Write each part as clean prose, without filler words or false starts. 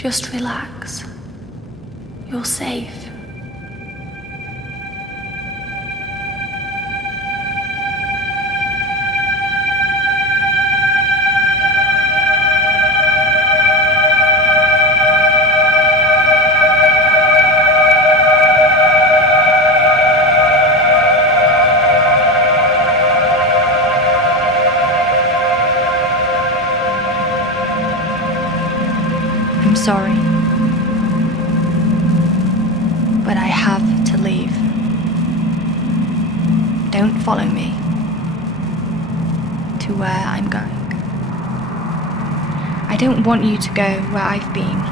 Just relax. You're safe. I'm sorry, but I have to leave. Don't follow me to where I'm going. I don't want you to go where I've been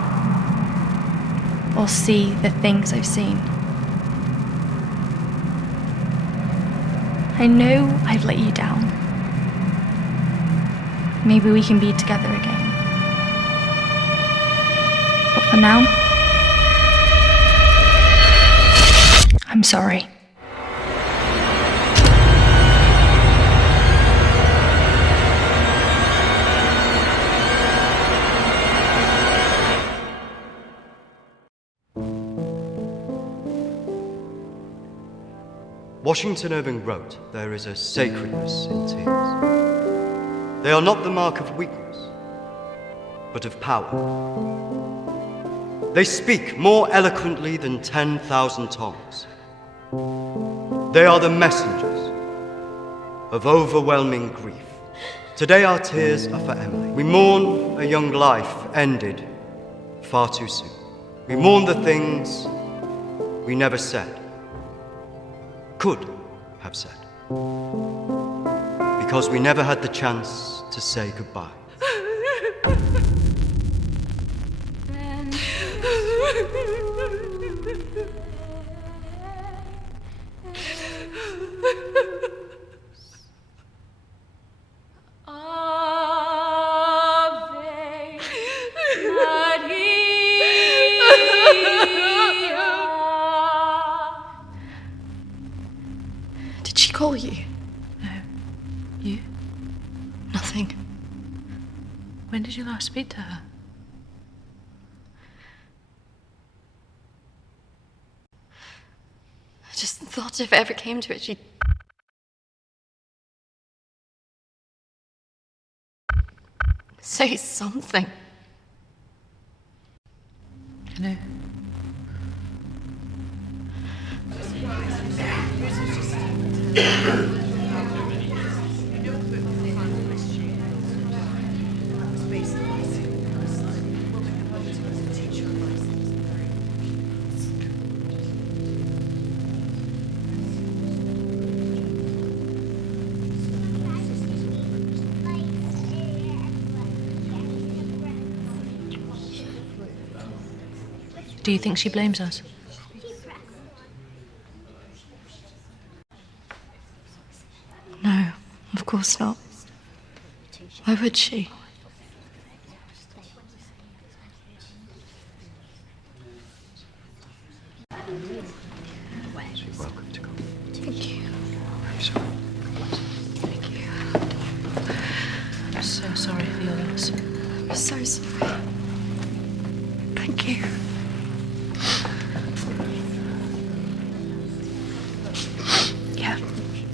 or see the things I've seen. I know I've let you down. Maybe we can be together again. But for now, I'm sorry. Washington Irving wrote, "There is a sacredness in tears. They are not the mark of weakness, but of power. They speak more eloquently than 10,000 tongues. They are the messengers of overwhelming grief. Today our tears are for Emily. We mourn a young life ended far too soon. We mourn the things we never said, could have said, because we never had the chance to say goodbye. Did she call you? No. You? Nothing. When did you last speak to her? I just thought if it ever came to it, she'd say something. I know. Do you think she blames us? No, of course not. Why would she? You're welcome to come. Thank you. I'm sorry. Thank you. I'm so sorry for your loss. I'm so sorry. Thank you. Yeah,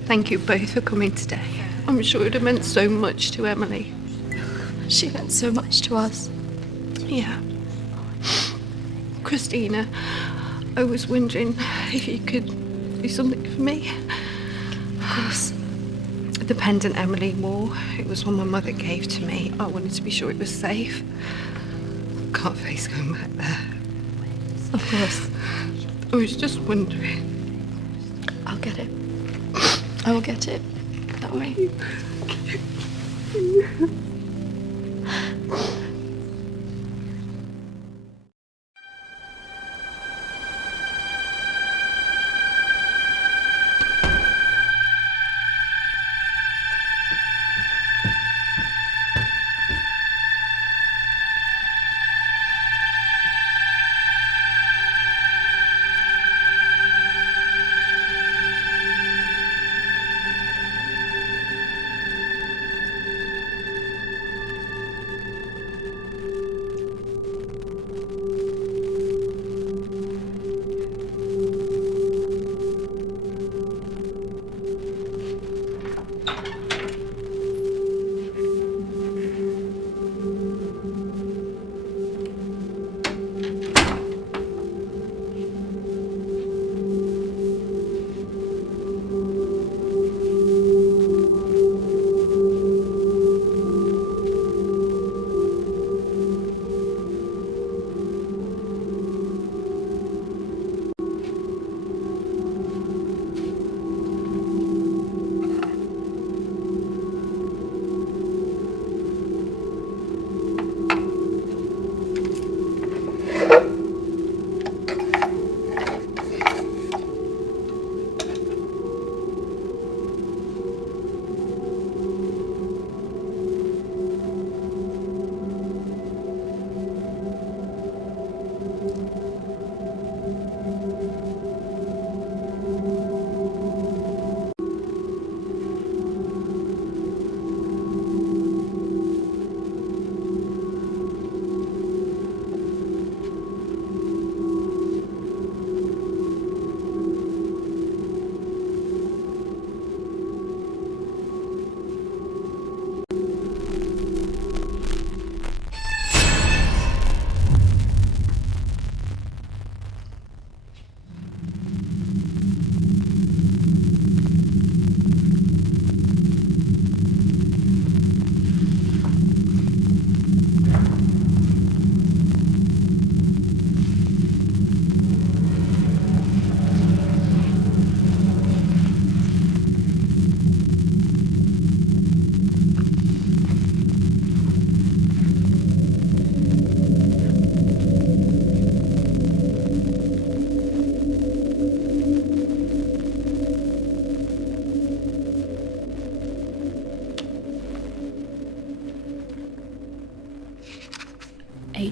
thank you both for coming today. I'm sure it would have meant so much to Emily. She meant so much to us. Yeah. Kristina, I was wondering if you could do something for me. Of course. The pendant Emily wore, it was one my mother gave to me. I wanted to be sure it was safe. Can't face going back there. Of course. I was just wondering. I'll get it. I will get it. Don't worry.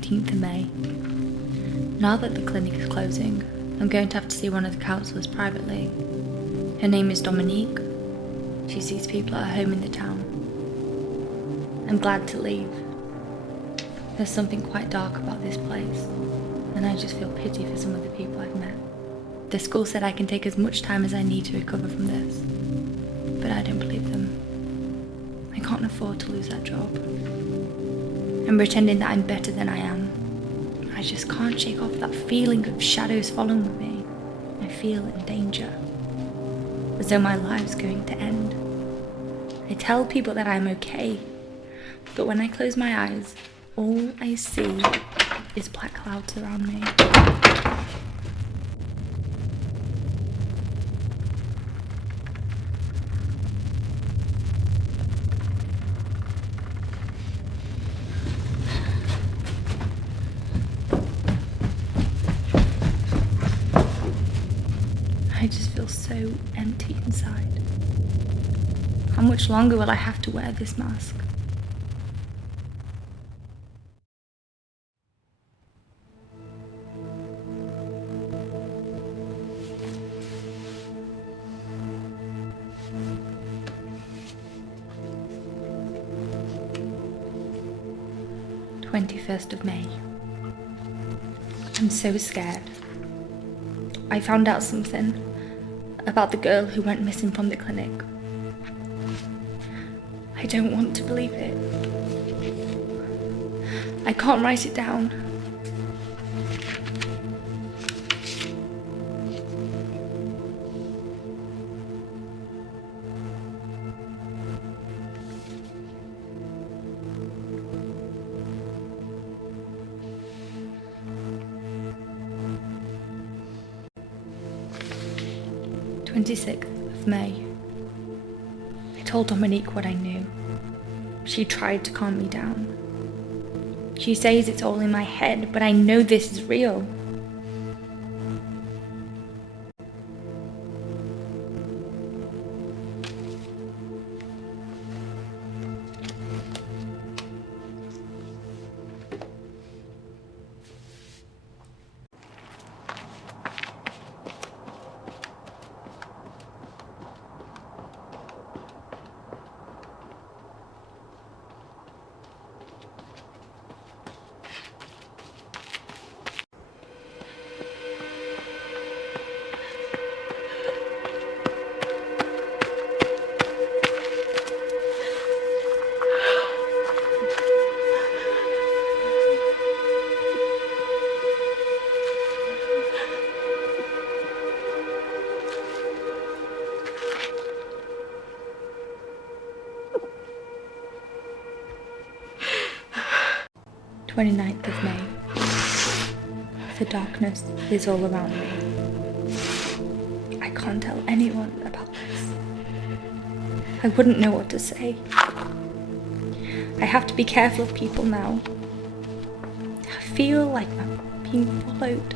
18th of May. Now that the clinic is closing, I'm going to have to see one of the counsellors privately. Her name is Dominique. She sees people at her home in the town. I'm glad to leave. There's something quite dark about this place, and I just feel pity for some of the people I've met. The school said I can take as much time as I need to recover from this, but I don't believe them. I can't afford to lose that job. I'm pretending that I'm better than I am. I just can't shake off that feeling of shadows following me. I feel in danger, as though my life's going to end. I tell people that I'm okay, but when I close my eyes, all I see is black clouds around me. I just feel so empty inside. How much longer will I have to wear this mask? May. I'm so scared. I found out something about the girl who went missing from the clinic. I don't want to believe it. I can't write it down. May. I told Dominique what I knew. She tried to calm me down. She says it's all in my head, but I know this is real. May. 29th of May. The darkness is all around me. I can't tell anyone about this. I wouldn't know what to say. I have to be careful of people now. I feel like I'm being followed.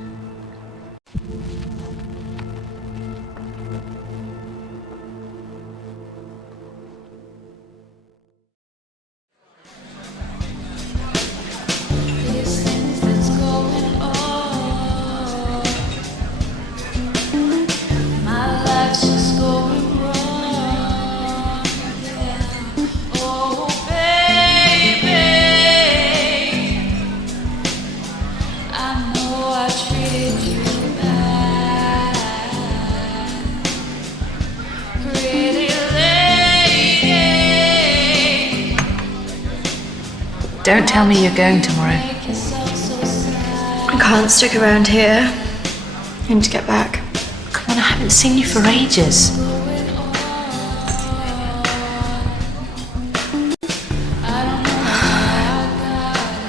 Don't tell me you're going tomorrow. I can't stick around here. I need to get back. Come on, I haven't seen you for ages.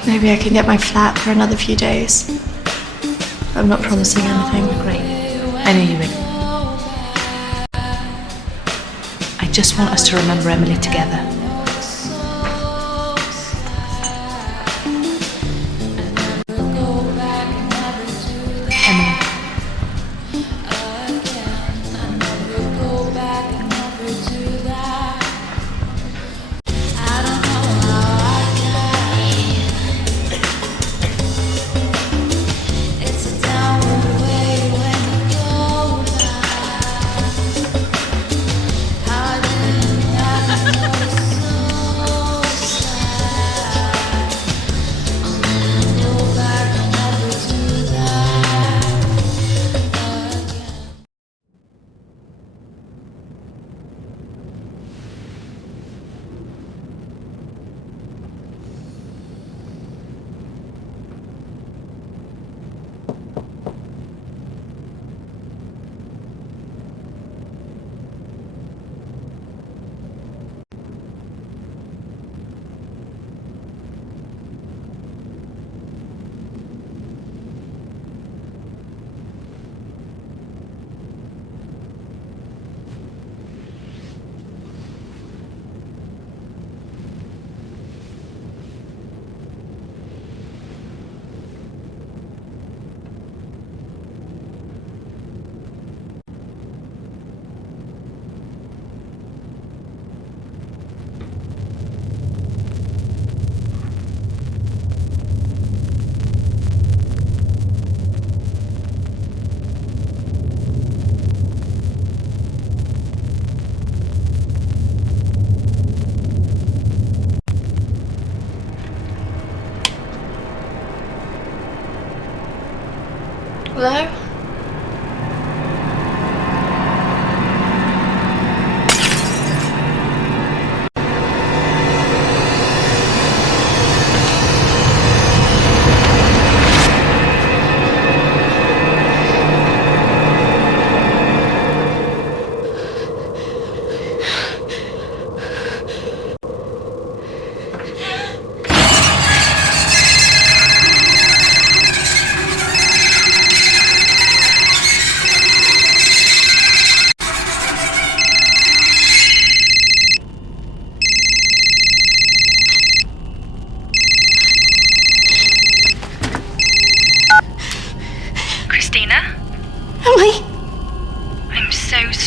Maybe I can get my flat for another few days. I'm not promising anything. Great. I know you will. I just want us to remember Emily together.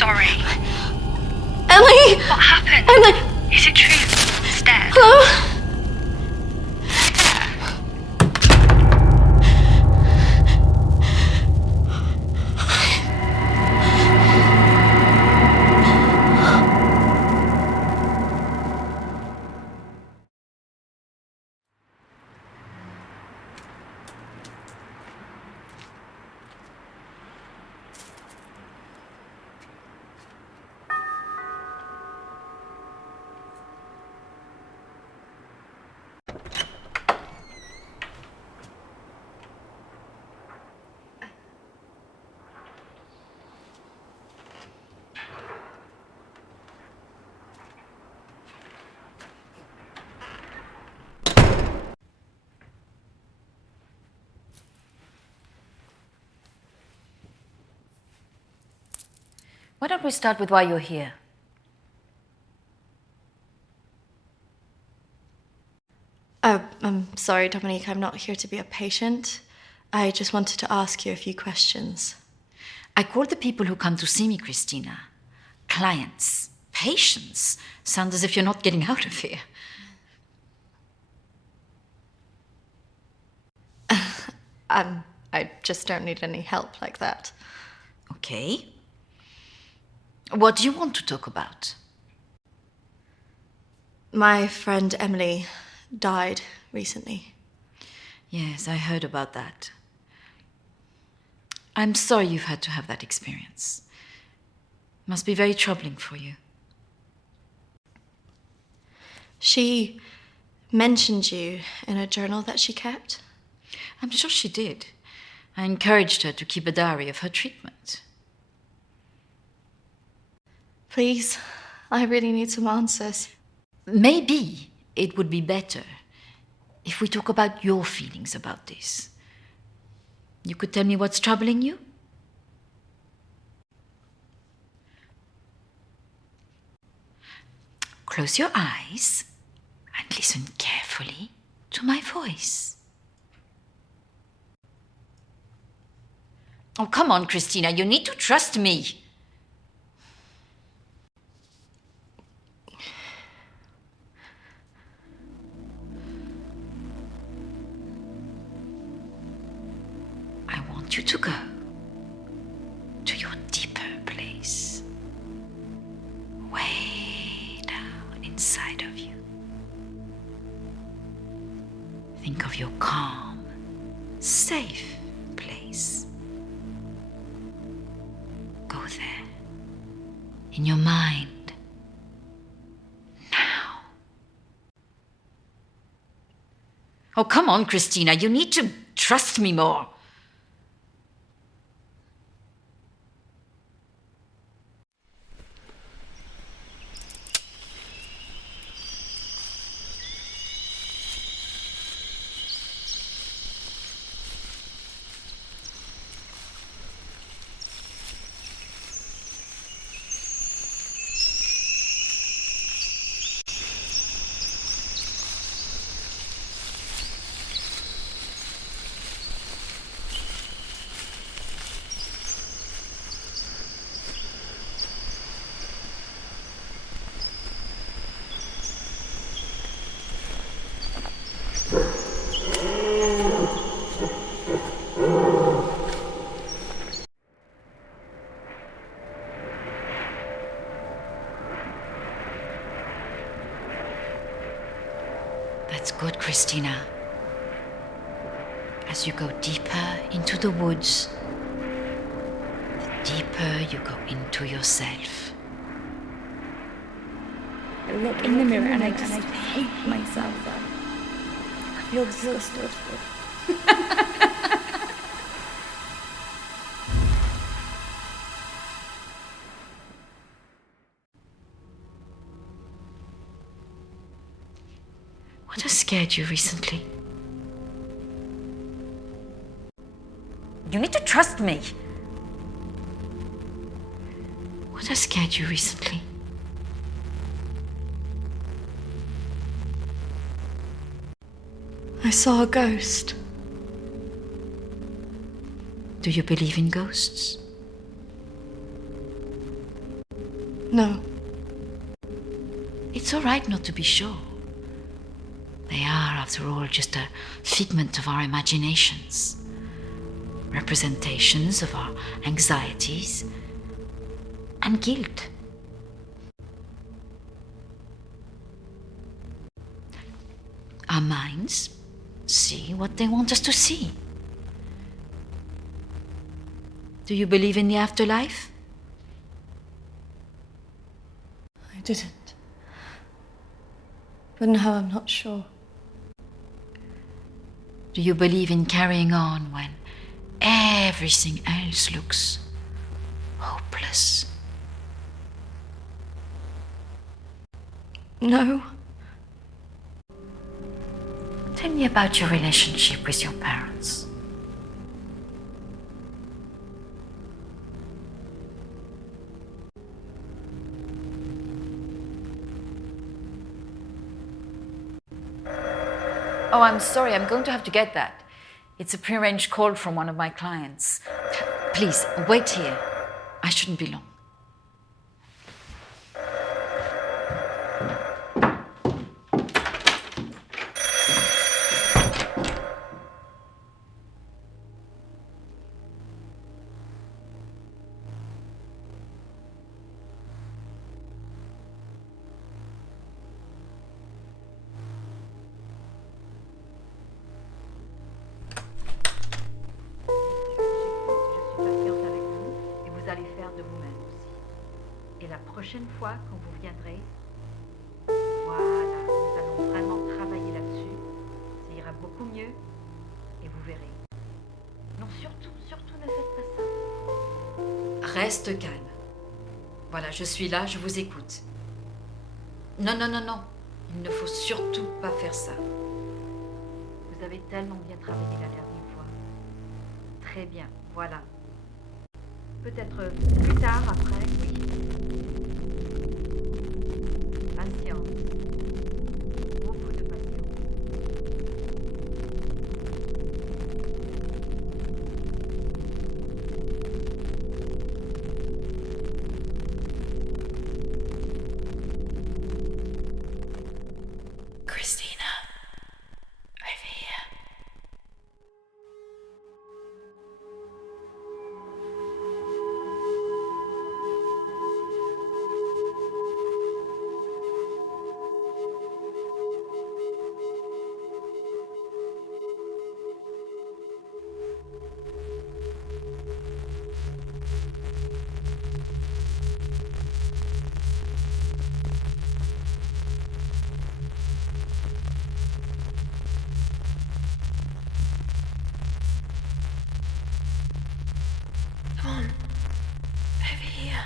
sorry. Ellie! What happened? Ellie! Is it true? It's dead. Hello? Why don't we start with why you're here? I'm sorry, Dominique, I'm not here to be a patient. I just wanted to ask you a few questions. I call the people who come to see me, Kristina, clients. Patients sound as if you're not getting out of here. I just don't need any help like that. Okay. What do you want to talk about? My friend Emily died recently. Yes, I heard about that. I'm sorry you've had to have that experience. Must be very troubling for you. She mentioned you in a journal that she kept. I'm sure she did. I encouraged her to keep a diary of her treatment. Please, I really need some answers. Maybe it would be better if we talk about your feelings about this. You could tell me what's troubling you? Close your eyes and listen carefully to my voice. Oh, come on, Kristina, you need to trust me. I want you to go to your deeper place, way down inside of you. Think of your calm, safe place. Go there, in your mind, now. Oh, come on, Kristina, you need to trust me more. That's good, Kristina. As you go deeper into the woods, the deeper you go into yourself. I look in the mirror and I just hate myself. I feel exhausted. What has scared you recently? You need to trust me. What has scared you recently? I saw a ghost. Do you believe in ghosts? No. It's all right not to be sure. They are, after all, just a figment of our imaginations, representations of our anxieties and guilt. Our minds see what they want us to see. Do you believe in the afterlife? I didn't. But now I'm not sure. Do you believe in carrying on when everything else looks hopeless? No. Tell me about your relationship with your parents. Oh, I'm sorry, I'm going to have to get that. It's a prearranged call from one of my clients. Please, wait here. I shouldn't be long. La prochaine fois quand vous viendrez, voilà, nous allons vraiment travailler là-dessus. Ça ira beaucoup mieux et vous verrez. Non, surtout ne faites pas ça. Reste calme. Voilà, je suis là, je vous écoute. Non, il ne faut surtout pas faire ça. Vous avez tellement bien travaillé la dernière fois. Très bien, voilà. Peut-être plus tard, après, oui. Patience. Beaucoup de patience. Kristina, over here. Come on, over here.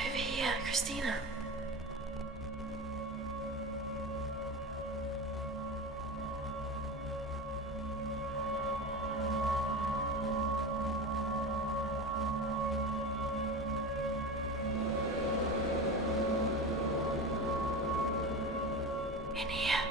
Over here, Kristina. In here.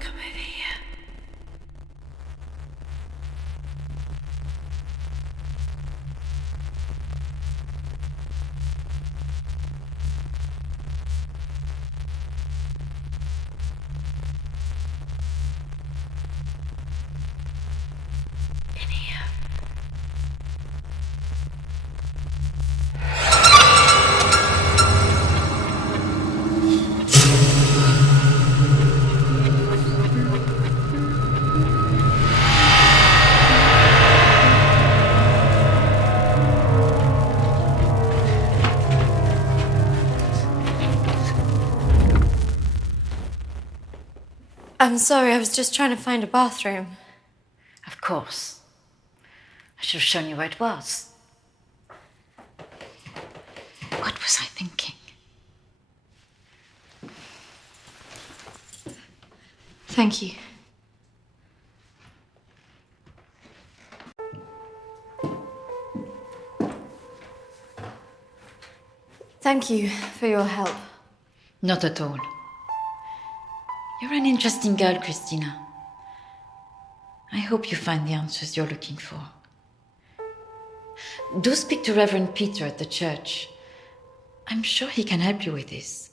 Come over here. I'm sorry, I was just trying to find a bathroom. Of course. I should have shown you where it was. What was I thinking? Thank you. Thank you for your help. Not at all. You're an interesting girl, Kristina. I hope you find the answers you're looking for. Do speak to Reverend Peter at the church. I'm sure he can help you with this.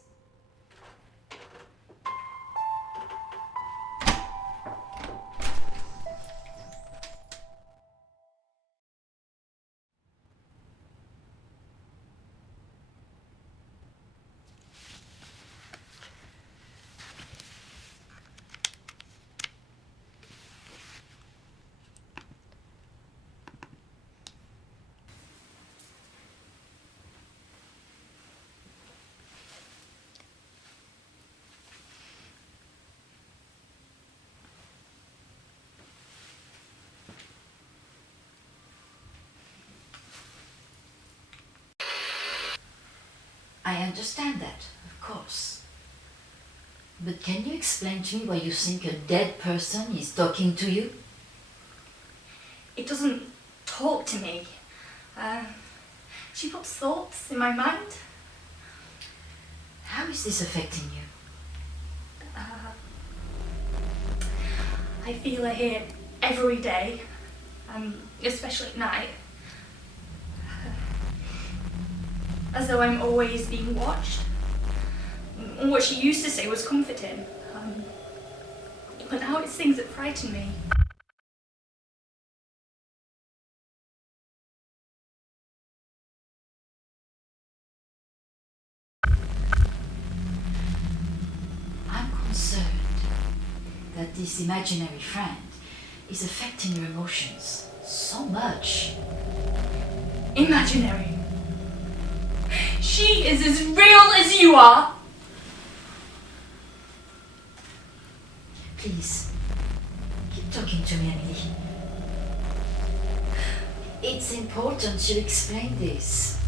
I understand that, of course. But can you explain to me why you think a dead person is talking to you? It doesn't talk to me. She puts thoughts in my mind. How is this affecting you? I feel her here every day, especially at night. As though I'm always being watched. What she used to say was comforting. But now it's things that frighten me. I'm concerned that this imaginary friend is affecting your emotions so much. Imaginary. She is as real as you are. Please, keep talking to me, Emily. It's important you explain this.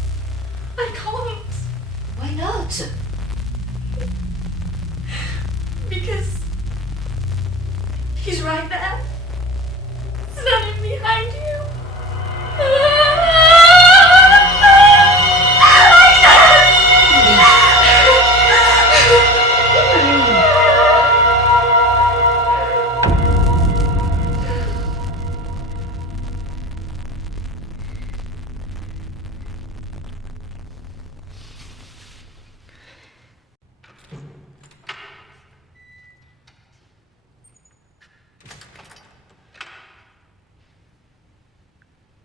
I can't. Why not? Because he's right there. Standing behind you.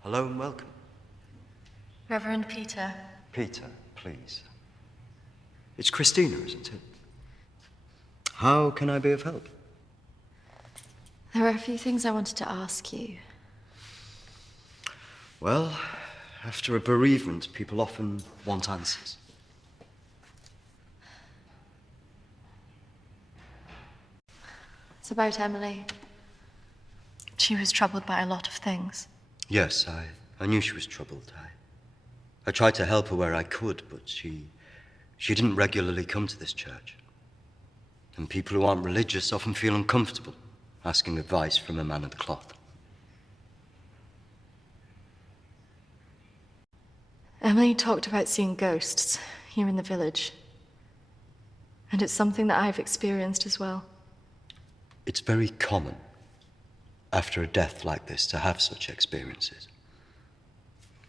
Hello and welcome. Reverend Peter. Peter, please. It's Kristina, isn't it? How can I be of help? There are a few things I wanted to ask you. Well, after a bereavement, people often want answers. It's about Emily. She was troubled by a lot of things. Yes, I knew she was troubled. I tried to help her where I could, but she didn't regularly come to this church. And people who aren't religious often feel uncomfortable asking advice from a man of the cloth. Emily talked about seeing ghosts here in the village. And it's something that I've experienced as well. It's very common after a death like this to have such experiences,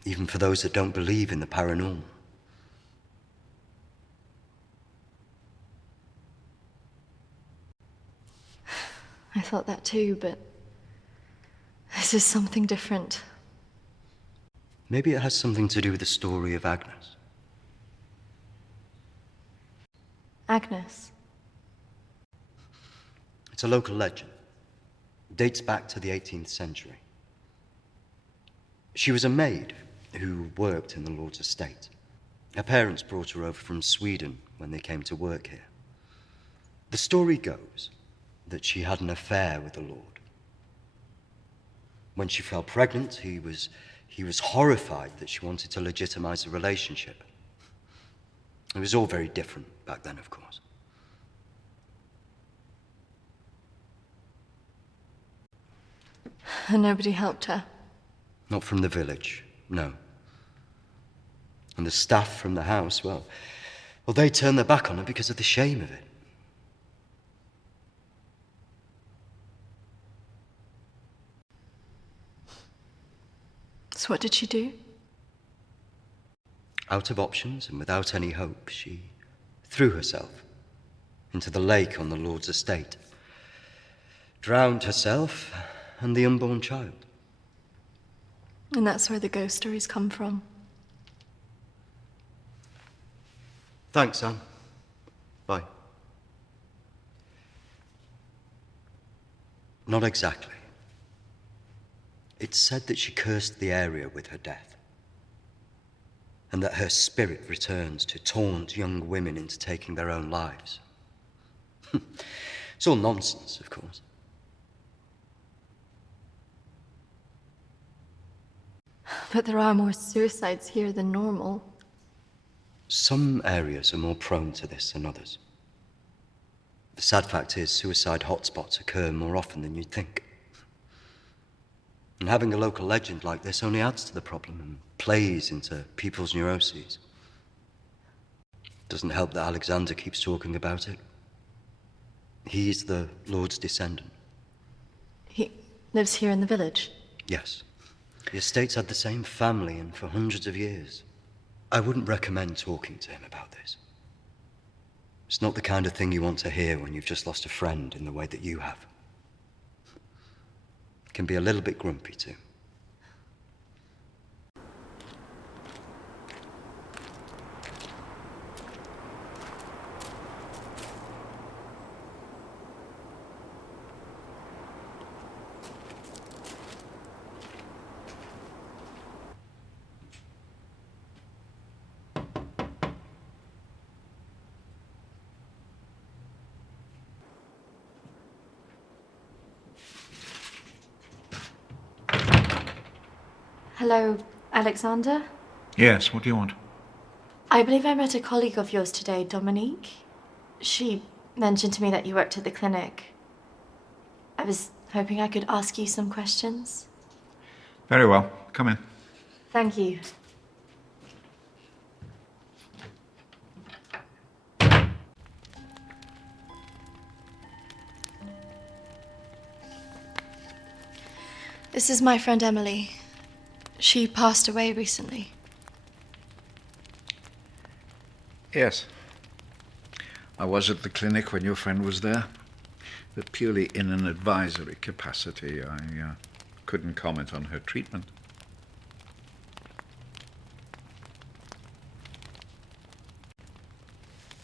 even for those that don't believe in the paranormal. I thought that too, but this is something different. Maybe it has something to do with the story of Agnes. Agnes. It's a local legend. It dates back to the 18th century. She was a maid who worked in the Lord's estate. Her parents brought her over from Sweden when they came to work here. The story goes that she had an affair with the Lord. When she fell pregnant, he was horrified that she wanted to legitimize the relationship. It was all very different back then, of course. And nobody helped her? Not from the village, no. And the staff from the house, well, they turned their back on her because of the shame of it. So what did she do? Out of options and without any hope, she threw herself into the lake on the Lord's estate, drowned herself and the unborn child. And that's where the ghost stories come from. Thanks, Anne. Bye. Not exactly. It's said that she cursed the area with her death, and that her spirit returns to taunt young women into taking their own lives. It's all nonsense, of course. But there are more suicides here than normal. Some areas are more prone to this than others. The sad fact is, suicide hotspots occur more often than you'd think. And having a local legend like this only adds to the problem and plays into people's neuroses. Doesn't help that Alexander keeps talking about it. He's the Lord's descendant. He lives here in the village? Yes. The estate's had the same family and for hundreds of years. I wouldn't recommend talking to him about this. It's not the kind of thing you want to hear when you've just lost a friend in the way that you have. It can be a little bit grumpy too. Hello, Alexander? Yes, what do you want? I believe I met a colleague of yours today, Dominique. She mentioned to me that you worked at the clinic. I was hoping I could ask you some questions. Very well. Come in. Thank you. This is my friend Emily. She passed away recently. Yes. I was at the clinic when your friend was there, but purely in an advisory capacity. I couldn't comment on her treatment.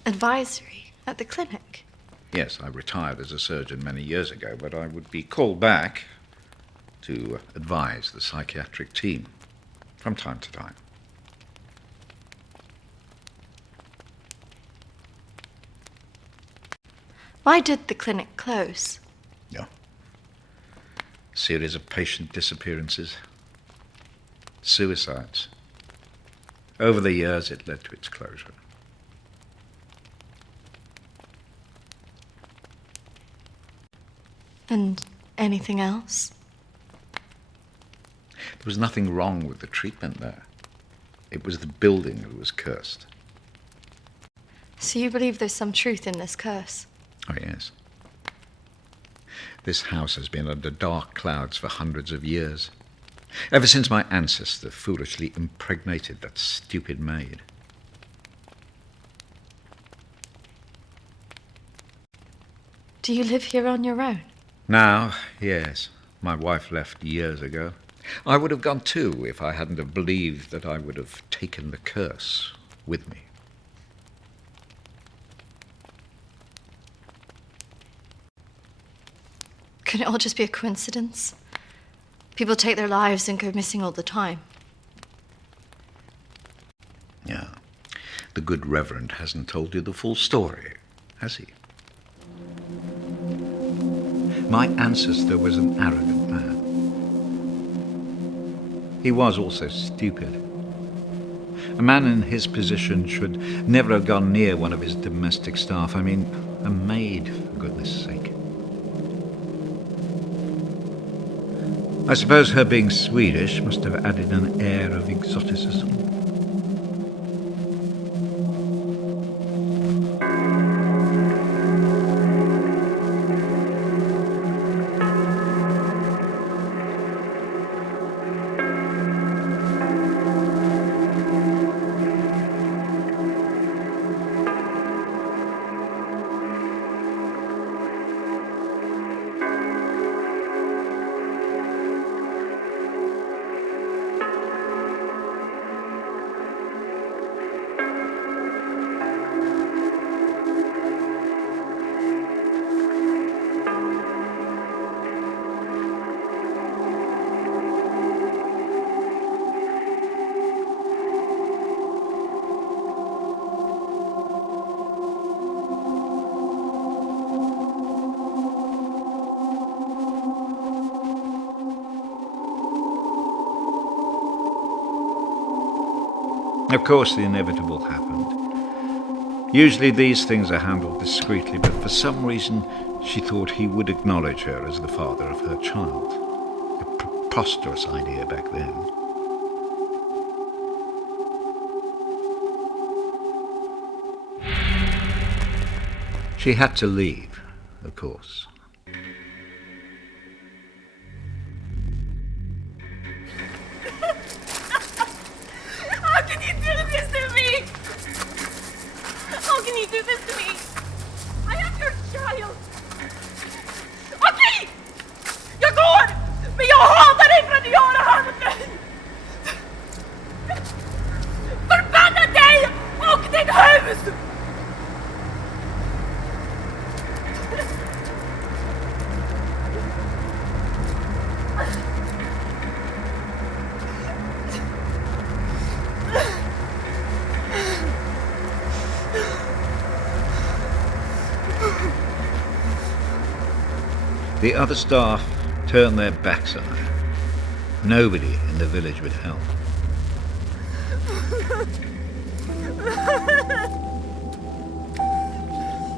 Advisory? At the clinic? Yes, I retired as a surgeon many years ago, but I would be called back to advise the psychiatric team from time to time. Why did the clinic close? Yeah. Series of patient disappearances, suicides. Over the years, it led to its closure. And anything else? There was nothing wrong with the treatment there. It was the building that was cursed. So you believe there's some truth in this curse? Oh, yes. This house has been under dark clouds for hundreds of years. Ever since my ancestor foolishly impregnated that stupid maid. Do you live here on your own? Now, yes. My wife left years ago. I would have gone too if I hadn't have believed that I would have taken the curse with me. Could it all just be a coincidence? People take their lives and go missing all the time. Yeah. The good Reverend hasn't told you the full story, has he? My ancestor was an arrogant man. He was also stupid. A man in his position should never have gone near one of his domestic staff. I mean, a maid, for goodness sake. I suppose her being Swedish must have added an air of exoticism. Of course, the inevitable happened. Usually these things are handled discreetly, but for some reason she thought he would acknowledge her as the father of her child. A preposterous idea back then. She had to leave, of course. How can you do this to me? How can you do this to me? I am your child. Okej! Jag går! Men jag hatar dig för att göra handen! Förbanna dig och ditt hus! The other staff turned their backs on her. Nobody in the village would help.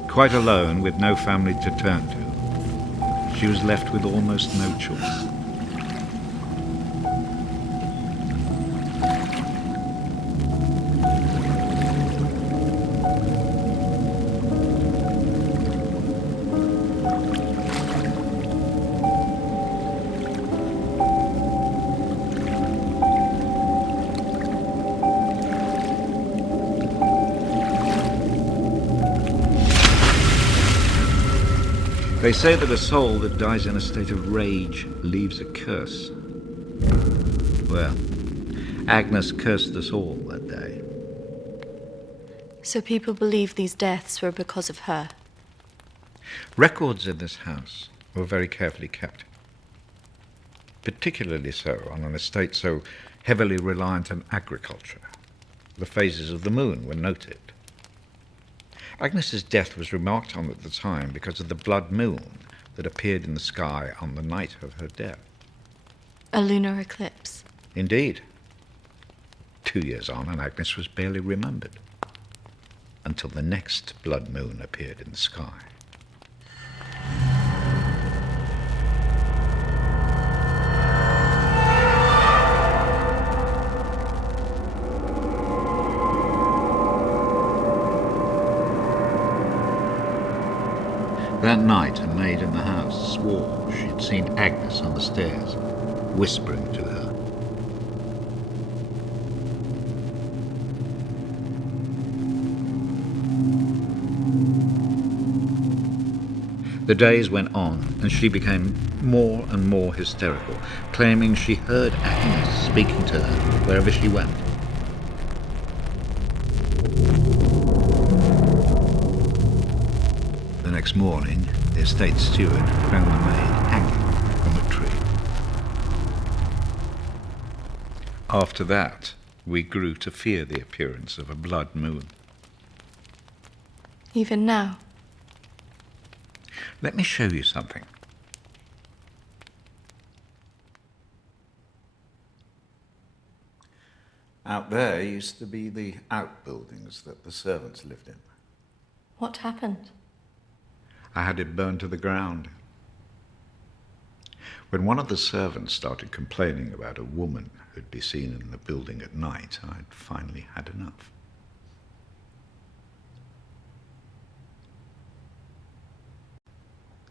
Quite alone, with no family to turn to, she was left with almost no choice. They say that a soul that dies in a state of rage leaves a curse. Well, Agnes cursed us all that day. So people believe these deaths were because of her. Records in this house were very carefully kept. Particularly so on an estate so heavily reliant on agriculture. The phases of the moon were noted. Agnes's death was remarked on at the time because of the blood moon that appeared in the sky on the night of her death. A lunar eclipse. Indeed. 2 years on, and Agnes was barely remembered, until the next blood moon appeared in the sky. That night, a maid in the house swore she'd seen Agnes on the stairs, whispering to her. The days went on, and she became more and more hysterical, claiming she heard Agnes speaking to her wherever she went. The next morning, the estate steward found the maid hanging from a tree. After that, we grew to fear the appearance of a blood moon. Even now. Let me show you something. Out there used to be the outbuildings that the servants lived in. What happened? I had it burned to the ground. When one of the servants started complaining about a woman who'd be seen in the building at night, I'd finally had enough.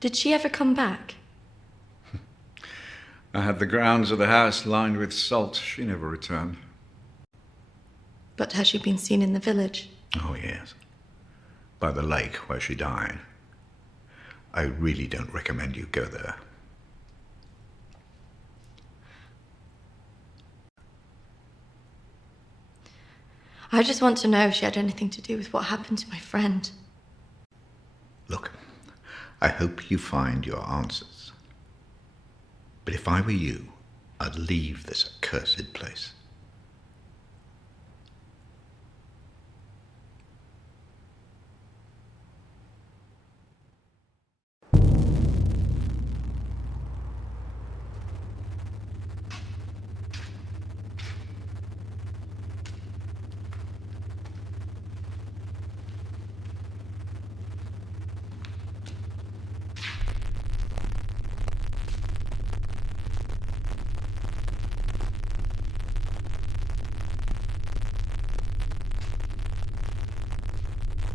Did she ever come back? I had the grounds of the house lined with salt. She never returned. But has she been seen in the village? Oh, yes. By the lake where she died. I really don't recommend you go there. I just want to know if she had anything to do with what happened to my friend. Look, I hope you find your answers. But if I were you, I'd leave this accursed place.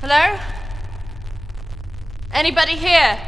Hello? Anybody here?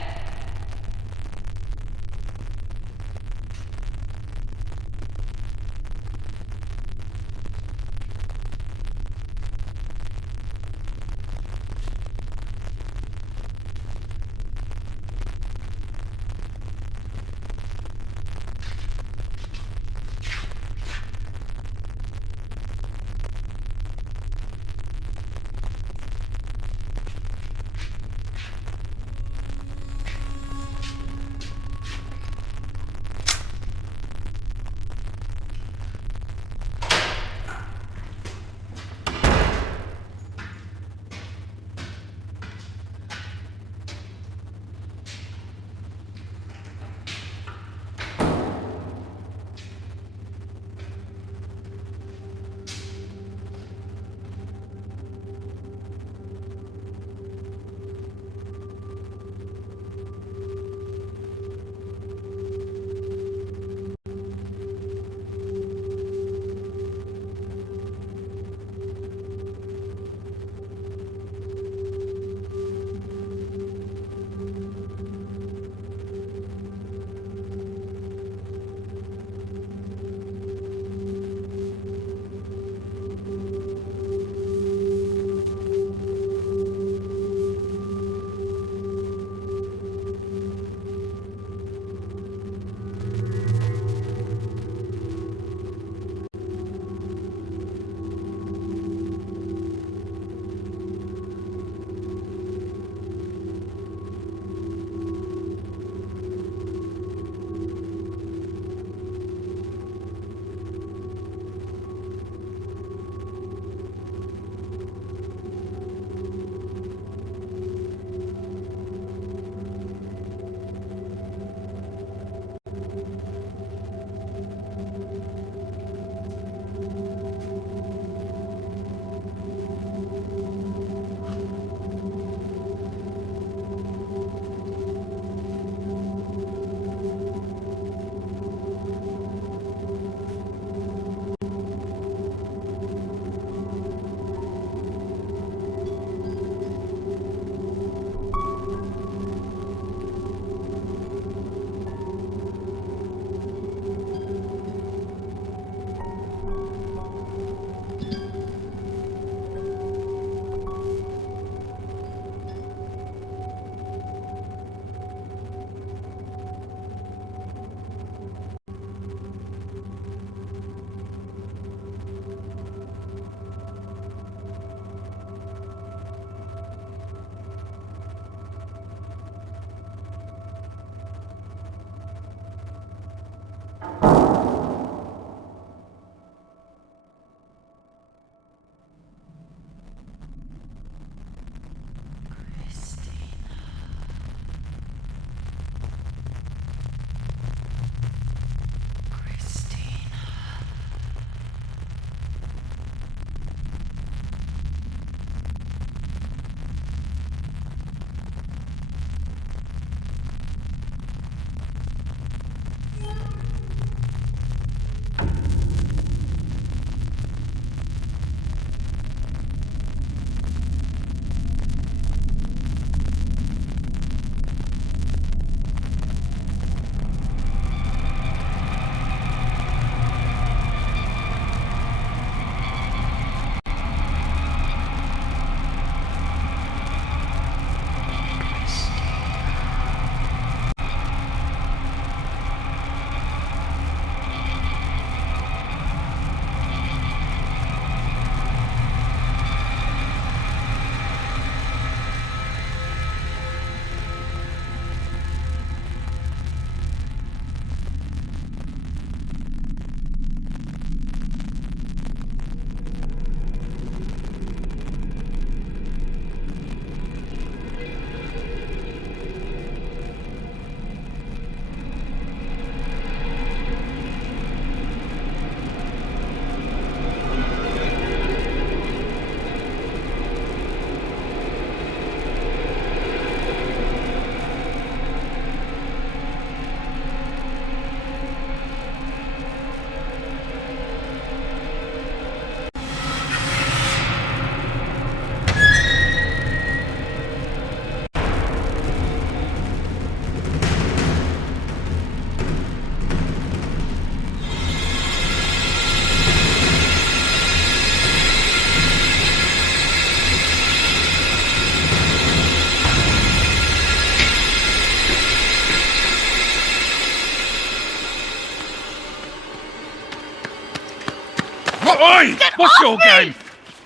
Oi! What's your game?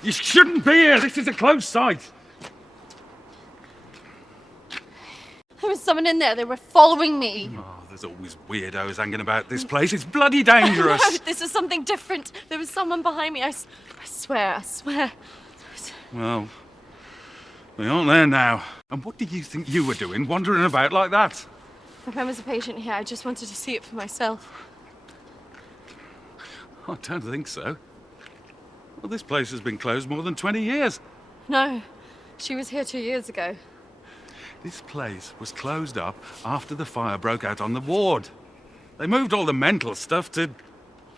You shouldn't be here. This is a closed site. There was someone in there. They were following me. Oh, there's always weirdos hanging about this place. It's bloody dangerous. No, this is something different. There was someone behind me. I swear. Well, they aren't there now. And what did you think you were doing, wandering about like that? My friend was a patient here. I just wanted to see it for myself. I don't think so. Well, this place has been closed more than 20 years. No, she was here 2 years ago. This place was closed up after the fire broke out on the ward. They moved all the mental stuff to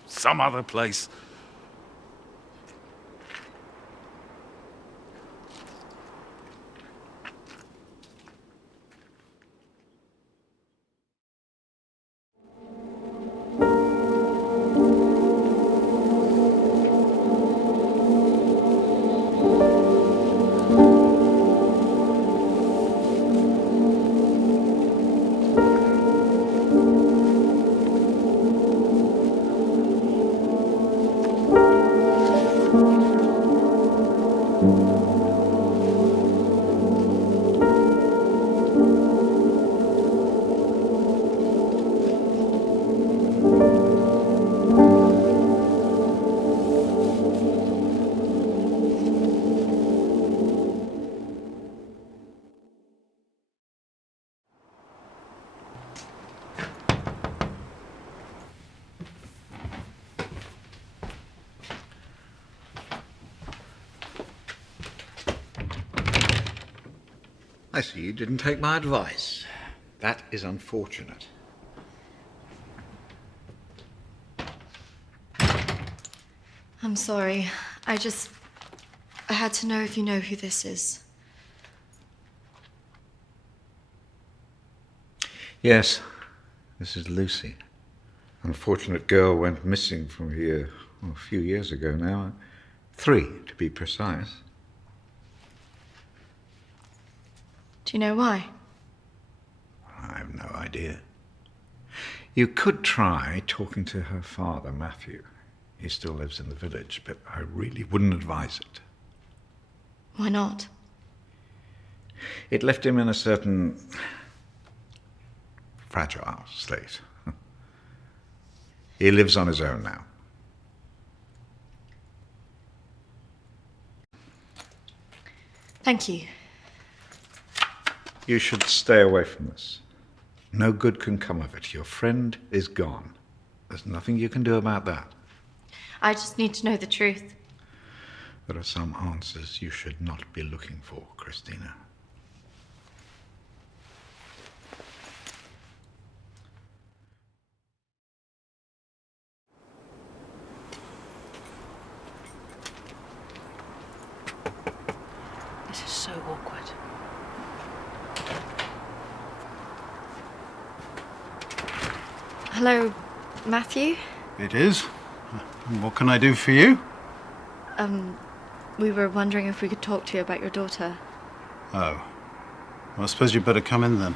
some other place. I see you didn't take my advice. That is unfortunate. I'm sorry. I had to know if you know who this is. Yes, this is Lucy. Unfortunate girl went missing from here a few years ago now. 3, to be precise. Do you know why? I have no idea. You could try talking to her father, Matthew. He still lives in the village, but I really wouldn't advise it. Why not? It left him in a certain fragile state. He lives on his own now. Thank you. You should stay away from this. No good can come of it. Your friend is gone. There's nothing you can do about that. I just need to know the truth. There are some answers you should not be looking for, Kristina. This is so awkward. Hello, Matthew? It is. What can I do for you? We were wondering if we could talk to you about your daughter. Oh. Well, I suppose you'd better come in then.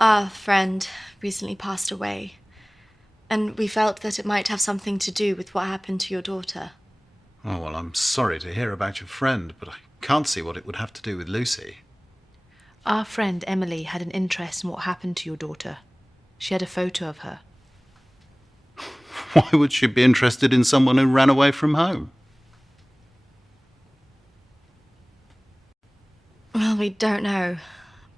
Our friend recently passed away, and we felt that it might have something to do with what happened to your daughter. Oh, well, I'm sorry to hear about your friend, but I can't see what it would have to do with Lucy. Our friend Emily had an interest in what happened to your daughter. She had a photo of her. Why would she be interested in someone who ran away from home? Well, we don't know,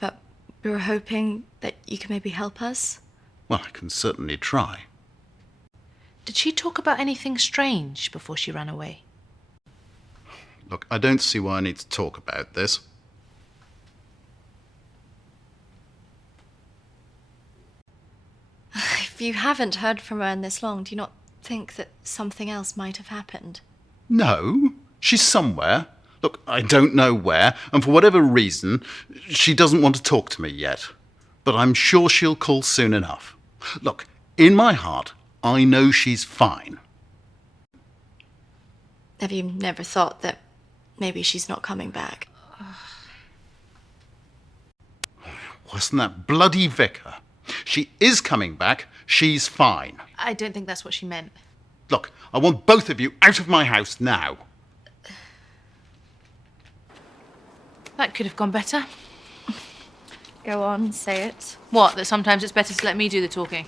but we were hoping that you could maybe help us. Well, I can certainly try. Did she talk about anything strange before she ran away? Look, I don't see why I need to talk about this. If you haven't heard from her in this long, do you not think that something else might have happened? No, she's somewhere. Look, I don't know where, and for whatever reason, she doesn't want to talk to me yet. But I'm sure she'll call soon enough. Look, in my heart, I know she's fine. Have you never thought that maybe she's not coming back? worse than that bloody vicar. She is coming back. She's fine. I don't think that's what she meant. Look, I want both of you out of my house now. That could have gone better. Go on, say it. What, that sometimes it's better to let me do the talking?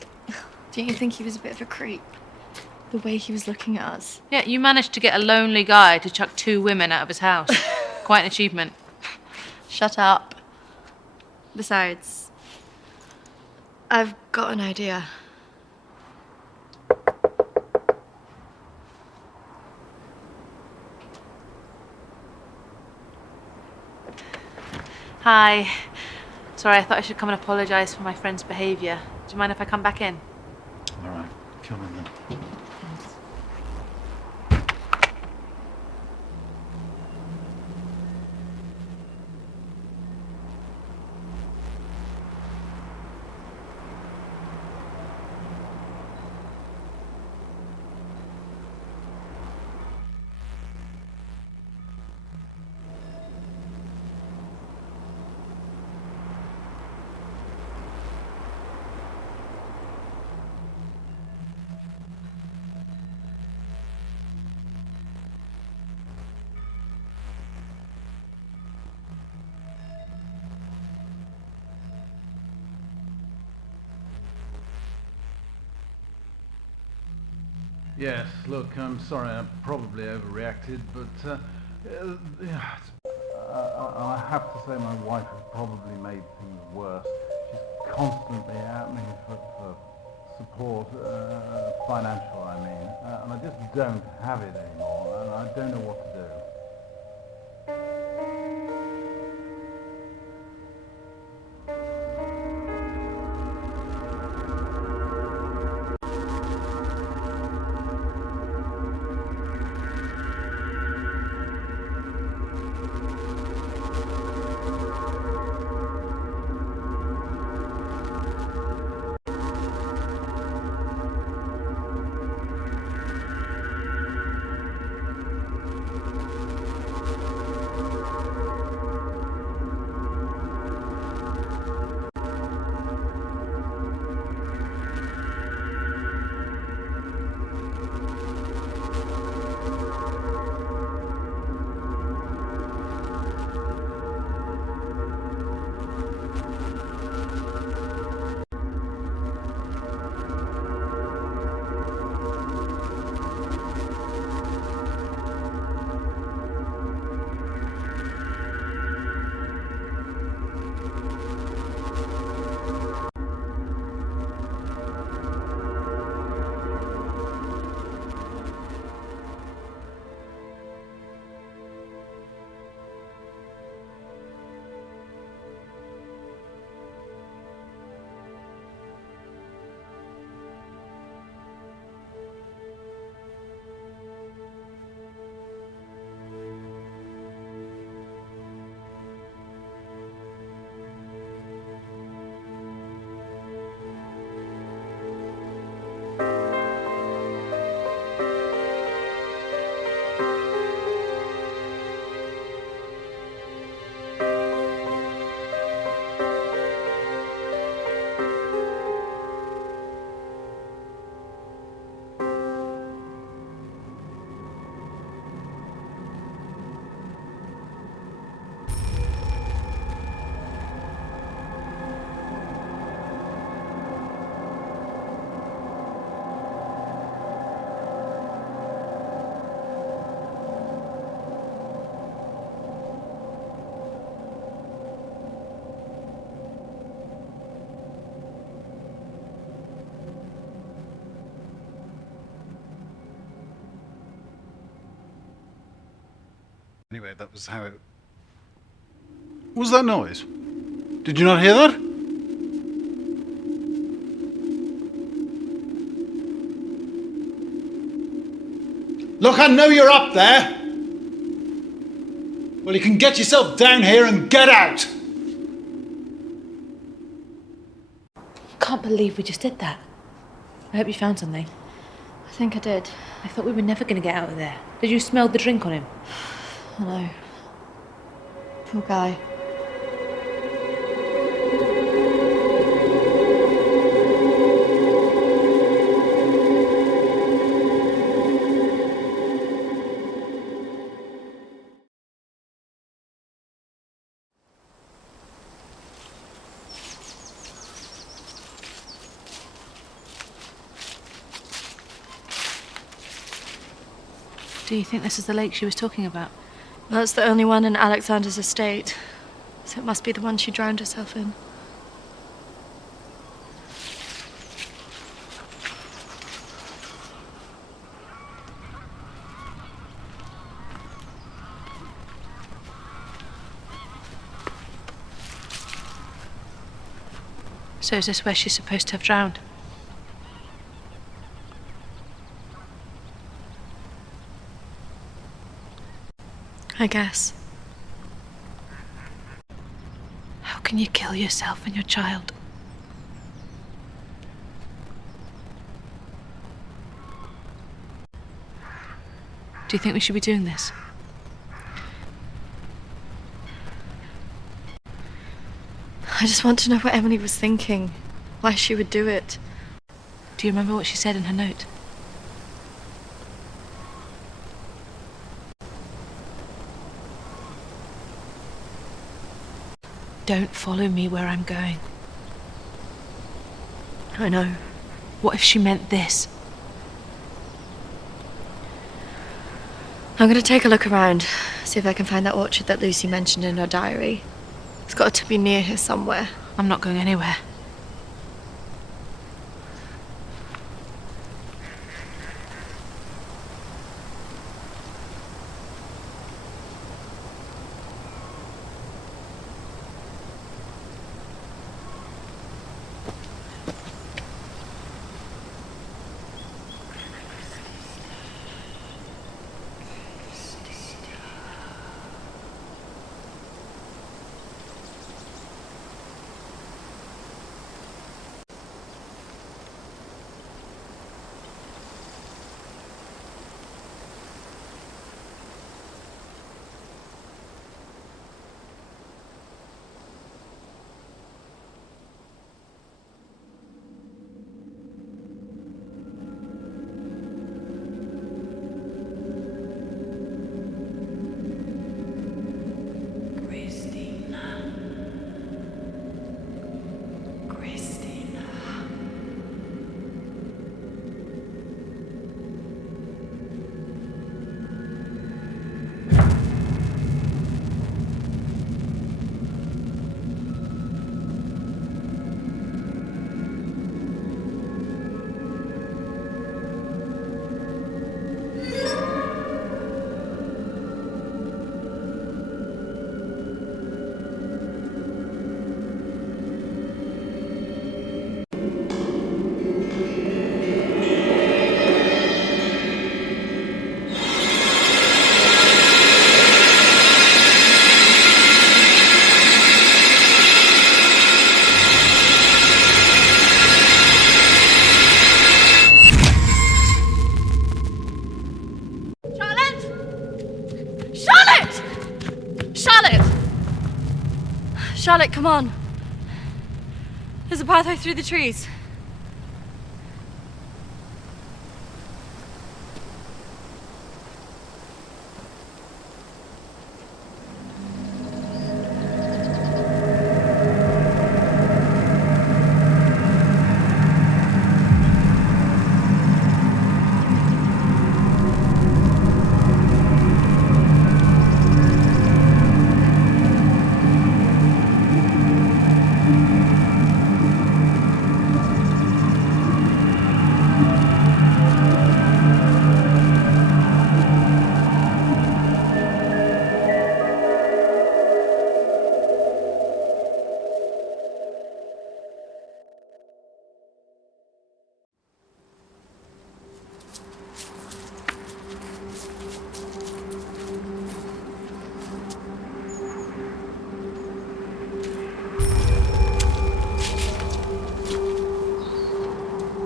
Don't you think he was a bit of a creep? The way he was looking at us. Yeah, you managed to get a lonely guy to chuck 2 women out of his house. Quite an achievement. Shut up. Besides, I've got an idea. Hi. Sorry, I thought I should come and apologise for my friend's behaviour. Do you mind if I come back in? All right, come in then. Yes, look, I'm sorry, I probably overreacted, but I have to say my wife has probably made things worse. She's constantly at me for support, financial I mean, and I just don't have it anymore, and I don't know what to do. Anyway, that was how it... What was that noise? Did you not hear that? Look, I know you're up there. Well, you can get yourself down here and get out. Can't believe we just did that. I hope you found something. I think I did. I thought we were never going to get out of there. Did you smell the drink on him? I know. Poor guy. Do you think this is the lake she was talking about? That's the only one in Alexander's estate, so it must be the one she drowned herself in. So is this where she's supposed to have drowned? I guess. How can you kill yourself and your child? Do you think we should be doing this? I just want to know what Emily was thinking, why she would do it. Do you remember what she said in her note? Don't follow me where I'm going. I know. What if she meant this? I'm going to take a look around, see if I can find that orchard that Lucy mentioned in her diary. It's got to be near here somewhere. I'm not going anywhere. Charlotte, come on. There's a pathway through the trees.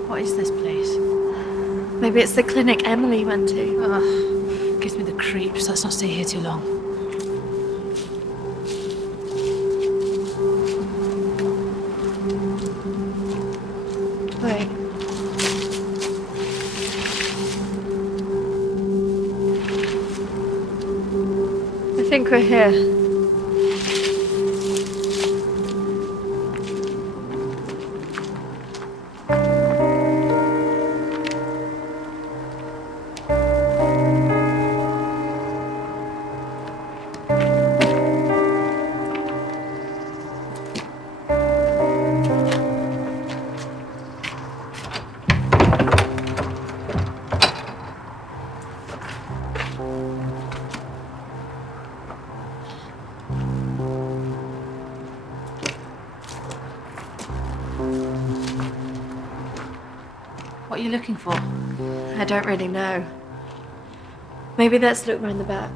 What is this place? Maybe it's the clinic Emily went to. Ugh, gives me the creeps. Let's not stay here too long. Wait. I think we're here. What are you looking for? I don't really know. Maybe let's look round the back.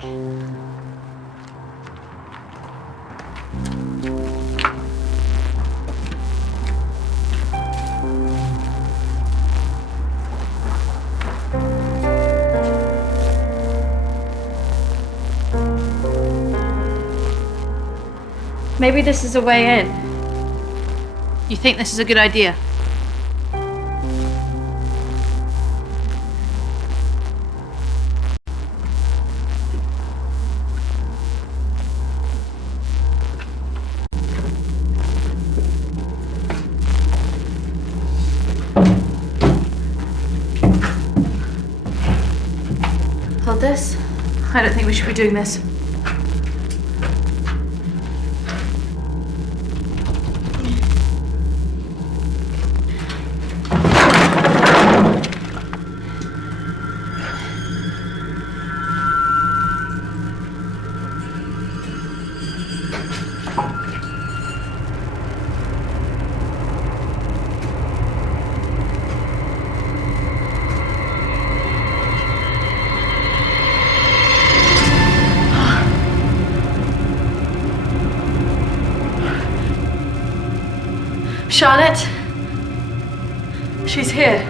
Maybe this is a way in. You think this is a good idea? Hold this. I don't think we should be doing this. Charlotte? She's here.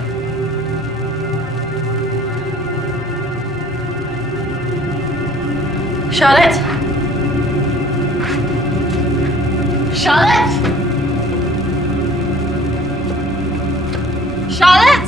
Charlotte? Charlotte? Charlotte?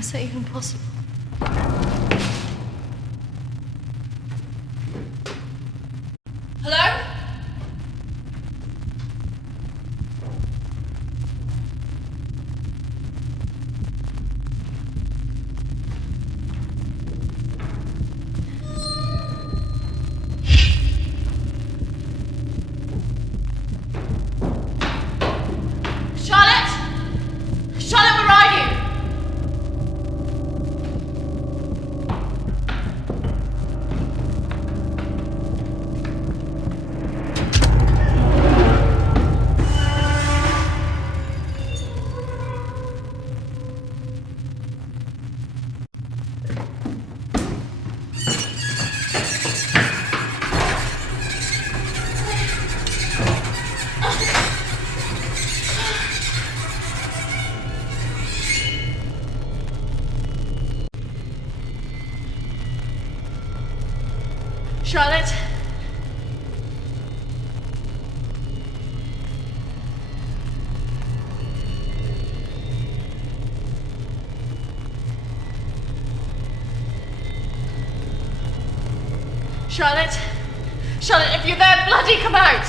How's that even possible? Hello? Charlotte? Charlotte, where are you? Charlotte? Charlotte? Charlotte, if you're there, bloody come out!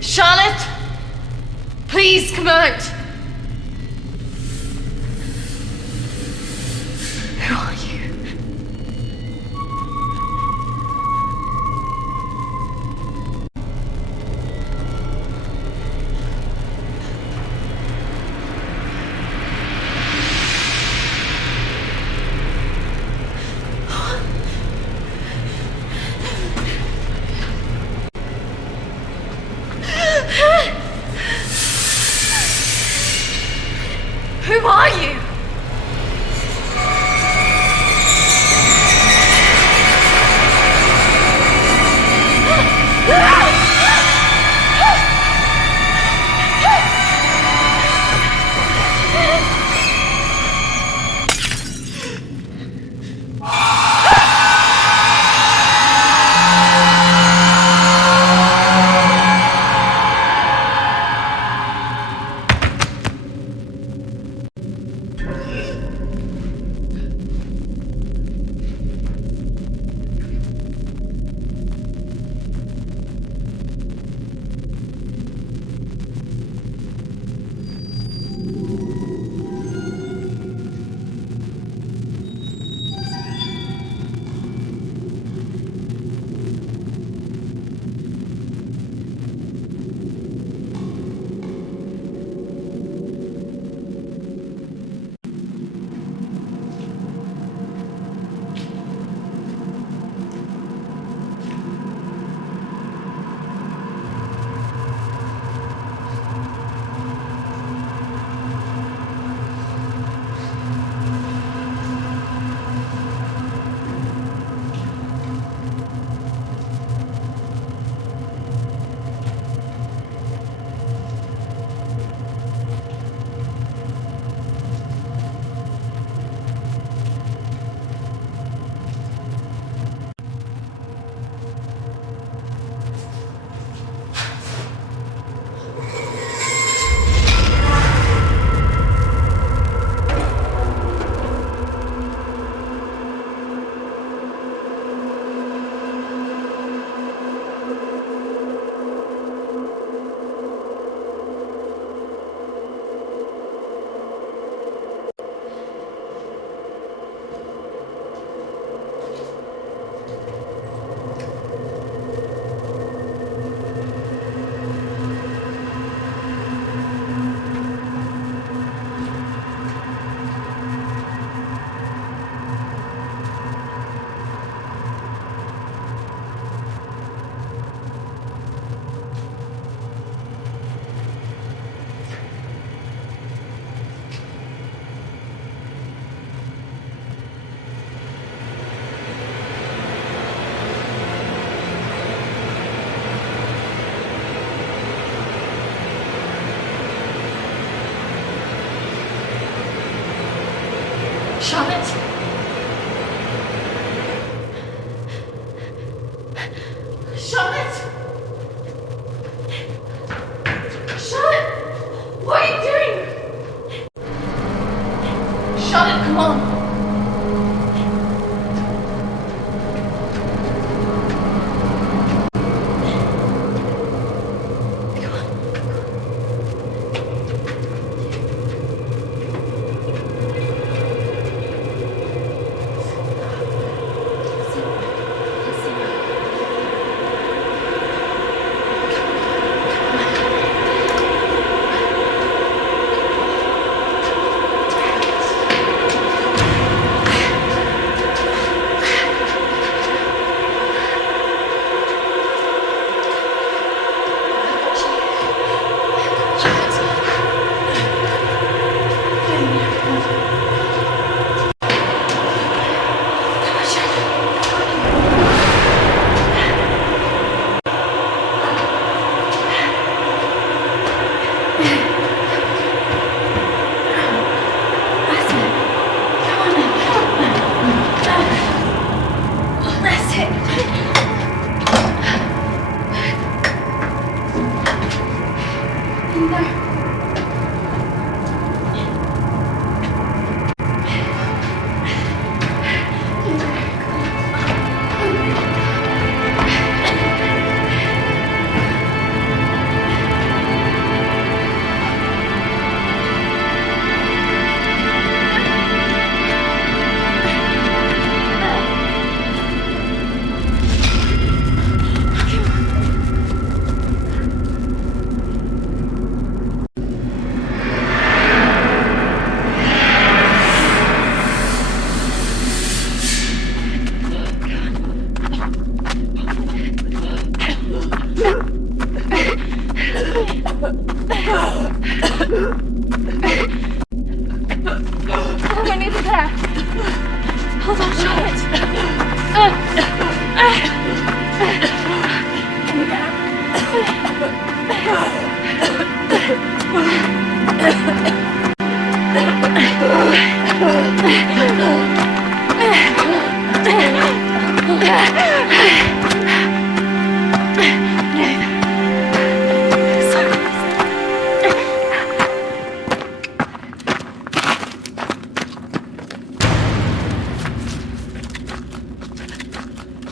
Charlotte! Please come out! Who are you? Who are you? Charlotte? Charlotte? Charlotte? What are you doing? Charlotte, come on.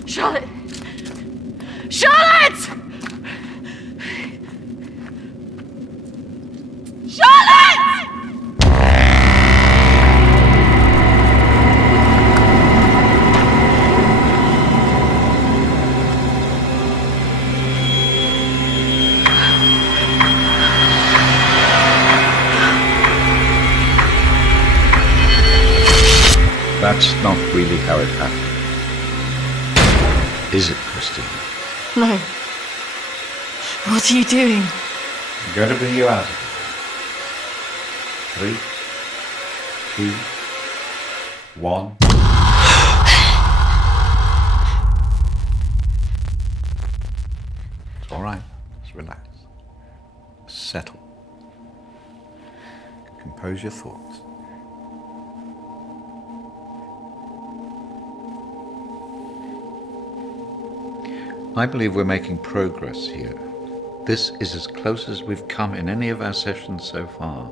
Charlotte! Charlotte! Charlotte! That's not really how it happened. Is it, Kristina? No. What are you doing? I'm going to bring you out of it. 3, 2, 1. It's all right. Just relax. Settle. Compose your thoughts. I believe we're making progress here. This is as close as we've come in any of our sessions so far,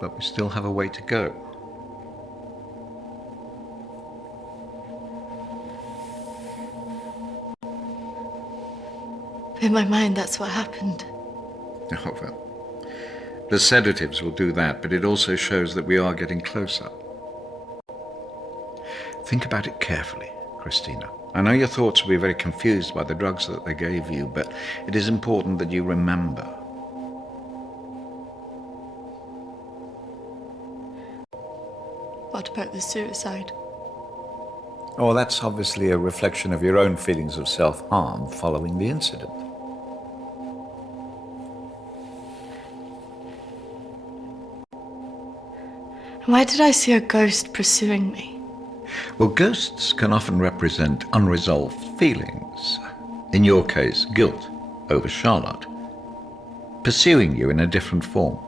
but we still have a way to go. In my mind, that's what happened. Oh, well, the sedatives will do that, but it also shows that we are getting closer. Think about it carefully, Kristina. I know your thoughts will be very confused by the drugs that they gave you, but it is important that you remember. What about the suicide? Oh, that's obviously a reflection of your own feelings of self-harm following the incident. Why did I see a ghost pursuing me? Well, ghosts can often represent unresolved feelings. In your case, guilt over Charlotte, pursuing you in a different form.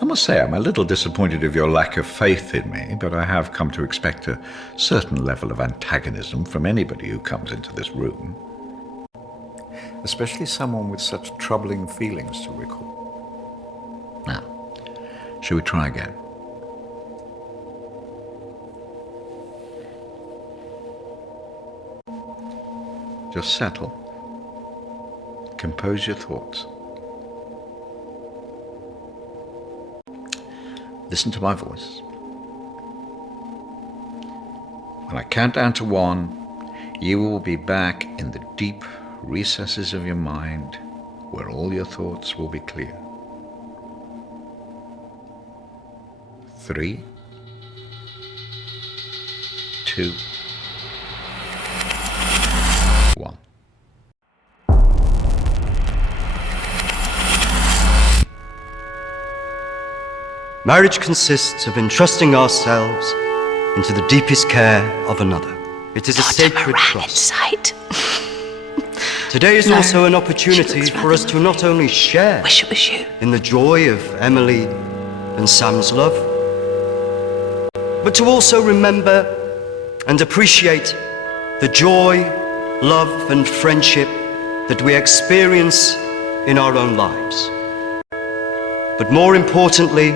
I must say I'm a little disappointed of your lack of faith in me, but I have come to expect a certain level of antagonism from anybody who comes into this room. Especially someone with such troubling feelings to recall. Now, shall we try again? Just settle. Compose your thoughts. Listen to my voice. When I count down to 1, you will be back in the deep recesses of your mind where all your thoughts will be clear. 3, 2, 1. Marriage consists of entrusting ourselves into the deepest care of another. It is a sacred trust. Today is also an opportunity for us to not only share in the joy of Emily and Sam's love, but to also remember and appreciate the joy, love, and friendship that we experience in our own lives. But more importantly,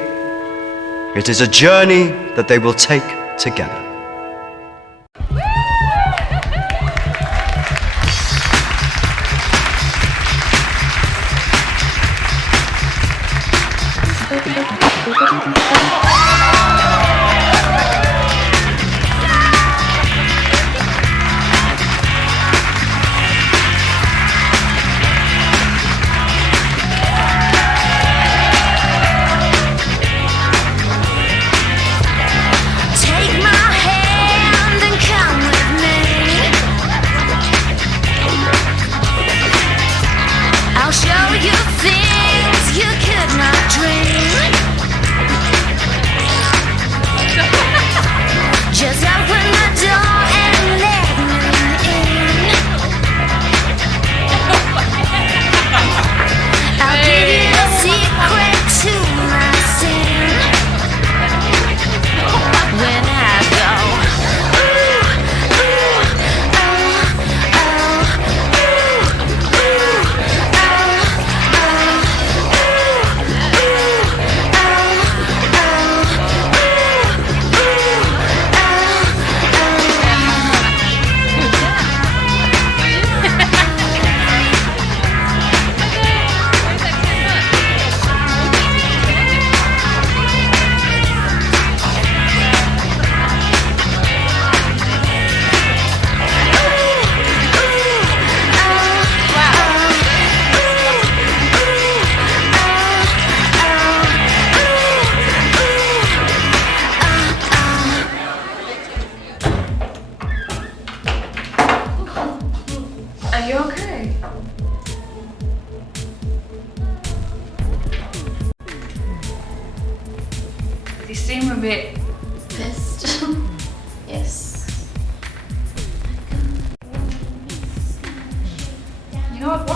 it is a journey that they will take together. Take my hand.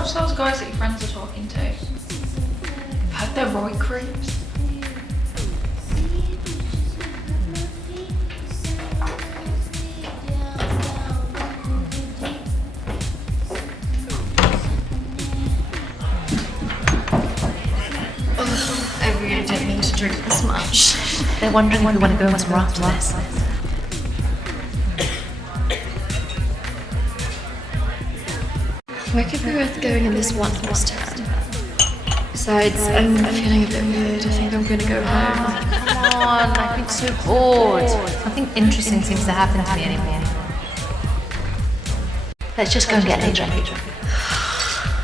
watch those guys that your friends are talking to. I've heard they're right creeps. I really didn't mean to drink this much. They're wondering if we want to go somewhere after this. Where could we both going in this one horse town? Besides, I'm feeling a bit weird. I think I'm gonna go home. Come on, I've been so bored. Nothing interesting seems to happen to me anymore. Let's just go and get a drink.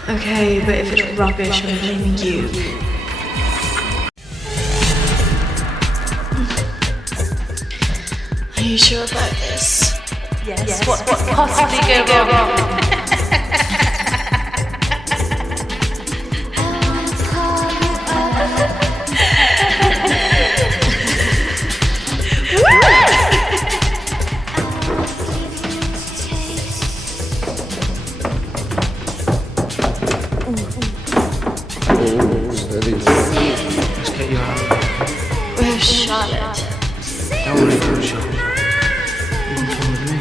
Okay, but if it's rubbish, I'm blaming you. Are you sure about this? Yes. What could possibly go wrong? Let's get you out. Where's Charlotte? Don't worry about Charlotte. You can come with me.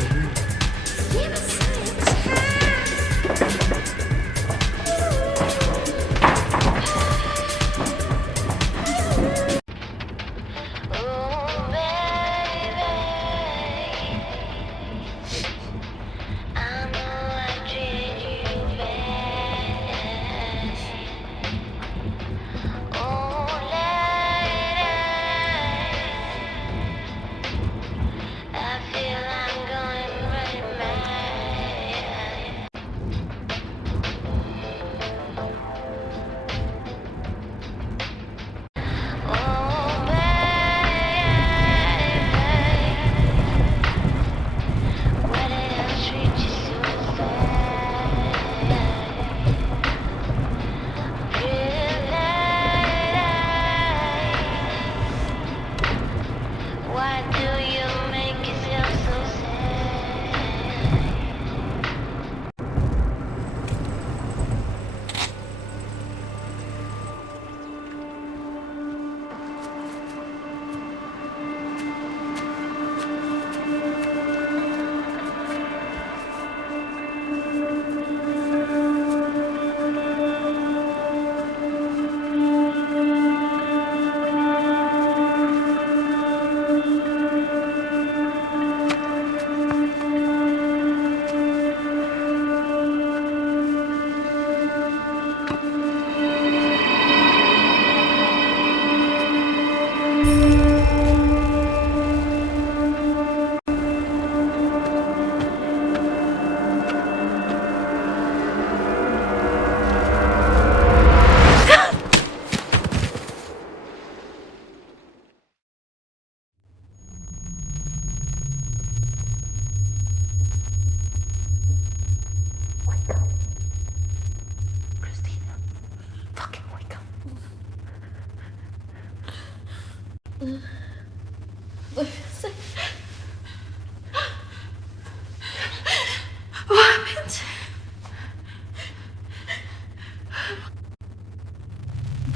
What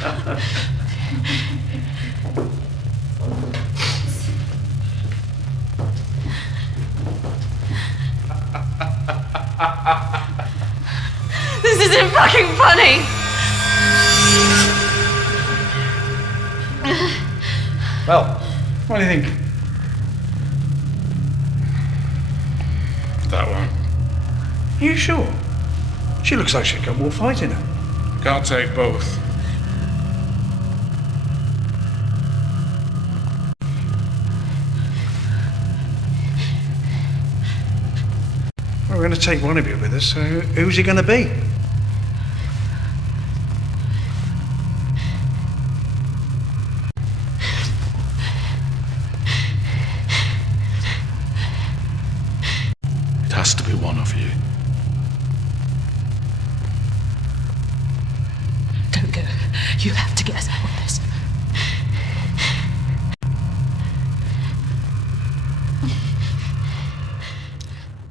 happened? This isn't fucking funny! Well, what do you think? That one. Are you sure? She looks like she's got more fight in her. Can't take both. Well, we're going to take one of you with us, so who's he going to be? It has to be one of you. Don't go. You have to get us out of this.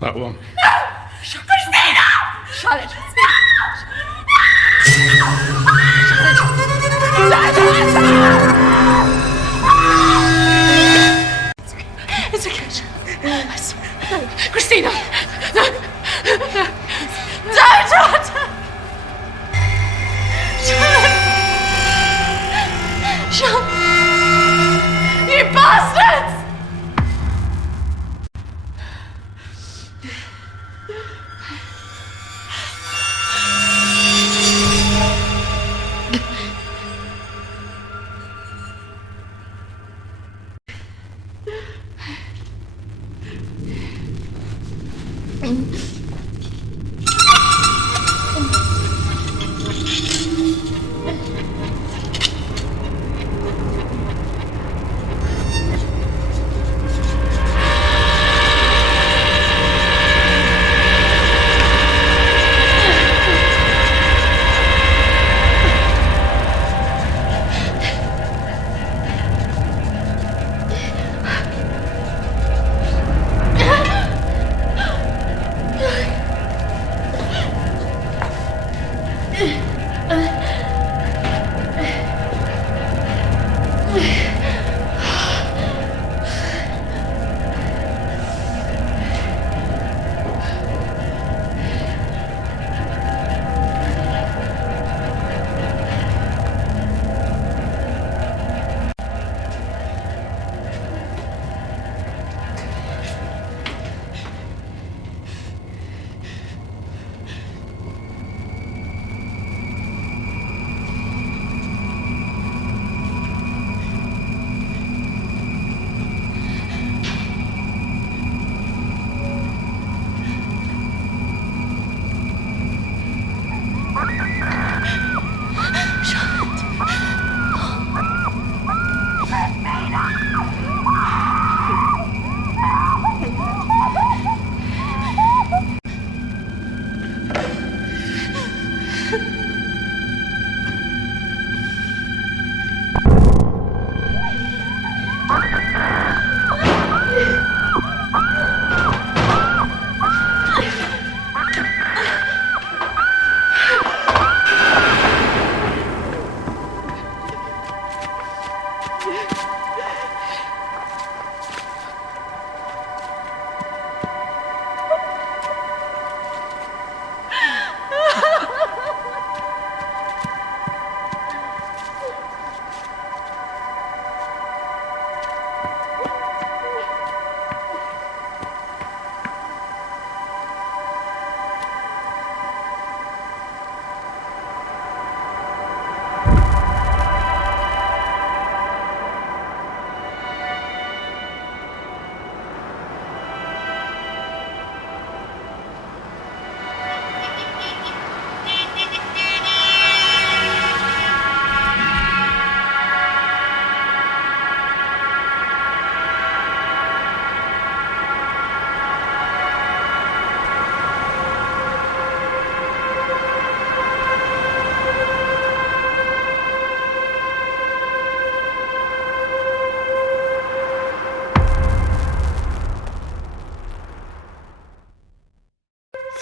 That one. Christina! Charlotte, no! It's okay. I swear. No. Kristina! No! No! Don't! Sean! You bastards!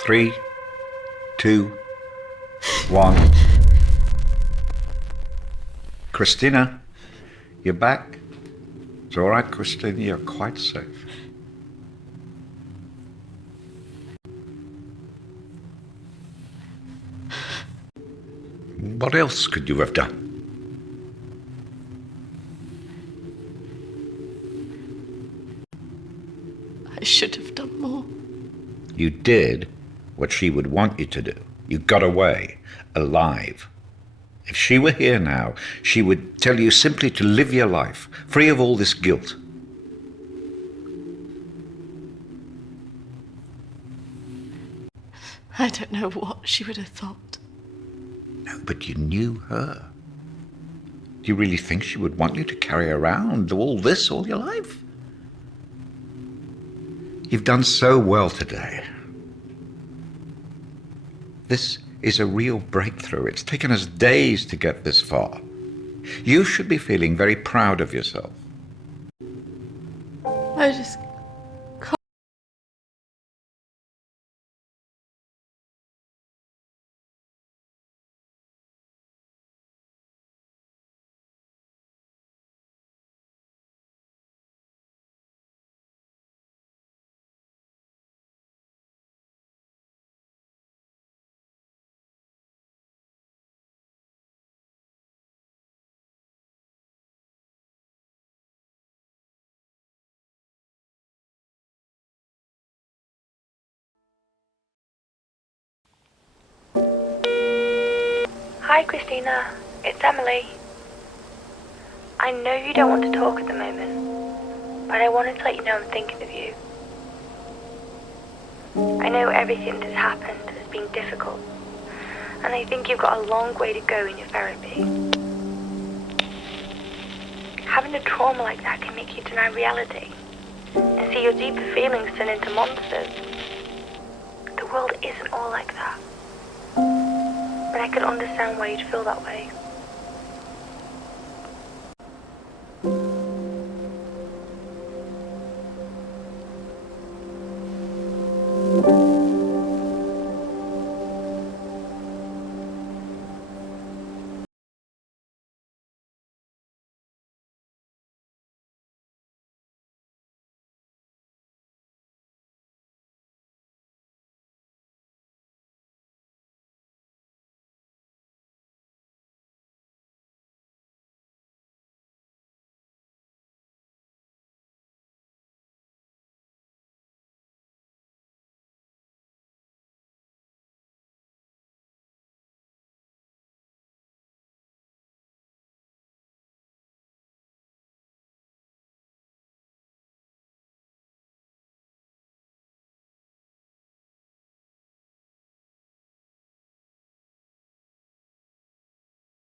Three, two, one. Kristina, you're back. It's all right, Kristina, you're quite safe. What else could you have done? I should have done more. You did what she would want you to do. You got away, alive. If she were here now, she would tell you simply to live your life, free of all this guilt. I don't know what she would have thought. No, but you knew her. Do you really think she would want you to carry around all this all your life? You've done so well today. This is a real breakthrough. It's taken us days to get this far. You should be feeling very proud of yourself. I just Hi, Kristina. It's Emily. I know you don't want to talk at the moment, but I wanted to let you know I'm thinking of you. I know everything that's happened has been difficult, and I think you've got a long way to go in your therapy. Having a trauma like that can make you deny reality and see your deeper feelings turn into monsters. The world isn't all like that, but I could understand why you'd feel that way.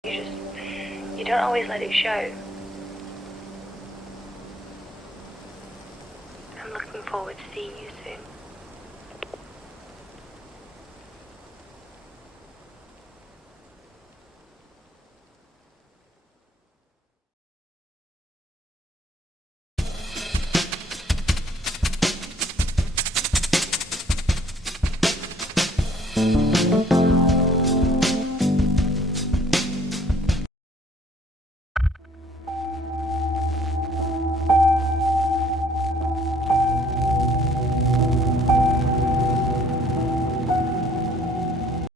You don't always let it show. I'm looking forward to seeing you soon.